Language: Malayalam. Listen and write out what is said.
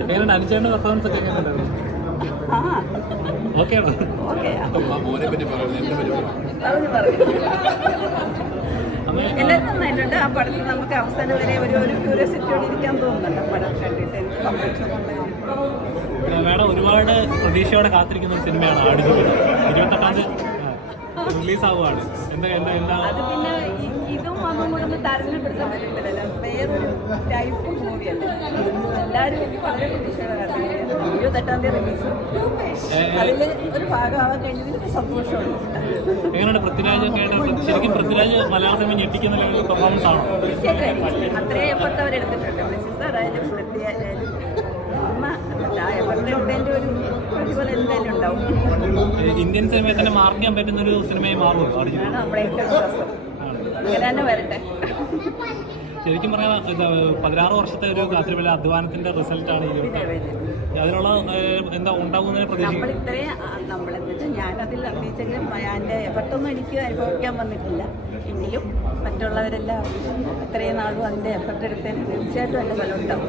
എങ്ങനെയാണ് അനുചേട്ടന്റെ പെർഫോമൻസ് ഒക്കെ എങ്ങനെയുണ്ടായിരുന്നു ആ. ഓക്കെയാണോ ഓക്കെ മോനെ പറ്റി എന്നെ പറ്റി പറയുന്നത് പറഞ്ഞു പറഞ്ഞു അങ്ങനെ എല്ലാം നന്നായിട്ടുണ്ട്. ആ പടത്തിൽ നമുക്ക് അവസാനം വരെ ഒരു ഒരു ക്യൂരിയോസിറ്റിയോട് ഇരിക്കാൻ തോന്നുന്നുണ്ട് പടം കണ്ടിട്ട്. എനിക്ക് മേഡം ഒരുപാട് പ്രതീക്ഷയോടെ കാത്തിരിക്കുന്ന ഒരു സിനിമയാണ് ആടുജീവിതം ഇരുപത്തെട്ടാം തീയതി റിലീസ് ആവുകയാണ് എന്താ എന്താ എന്താ? അത് പിന്നെ ഇതും അതും കൂടെ ഒന്ന് താരതമ്യപ്പെടുത്താൻ മൂവിയല്ലേ എല്ലാവരും വളരെ പ്രതീക്ഷയോടെ കാത്തിരിക്കുകയാണ് ഇരുപത്തെട്ടാം തീയതി റിലീസ് അതിൽ ഒരു ഭാഗമാവാൻ കഴിഞ്ഞതിൽ സന്തോഷമുണ്ട്. എങ്ങനെയാണ് പൃഥ്വിരാജ് ശരിക്കും പൃഥ്വിരാജ് മലയാള സിനിമ ഞെട്ടിക്കുന്ന ലെവലിൽ പെർഫോമൻസ് ആണ്? അത്രയും എഫർട്ട് അവരെടുത്തിട്ടുണ്ട് ബ്ലസ്സിസ് ആയാലും വൃത്തിയായാലും അമ്മ ആ എഫർട്ട് എടുത്തതിന്റെ ഒരു പ്രതിഫലം എന്തായാലും ഉണ്ടാവും. ഇന്ത്യൻ സിനിമയെ തന്നെ മാർക്ക് ചെയ്യാൻ പറ്റുന്ന ഒരു സിനിമയെ മാറുമോ? അങ്ങനെ തന്നെ വരട്ടെ. ശരിക്കും പറഞ്ഞാൽ പതിനാറ് വർഷത്തെ ഒരു കാത്തിരിപ്പിലെ അധ്വാനത്തിന്റെ റിസൾട്ട് ആണ് അതിനുള്ള എന്താ ഉണ്ടാകുന്നതിനെ പ്രതീക്ഷിക്കും ഇത്രയും നമ്മളെന്ന് വെച്ചാൽ ഞാനതിൽ അഭിനയിച്ചെങ്കിലും അതിന്റെ എഫർട്ടൊന്നും എനിക്ക് അനുഭവിക്കാൻ വന്നിട്ടില്ല. എങ്കിലും മറ്റുള്ളവരെല്ലാം ഇത്രയും നാളും അതിന്റെ എഫർട്ട് എടുത്തതിന് തീർച്ചയായിട്ടും എന്റെ ഫലം ഉണ്ടാവും.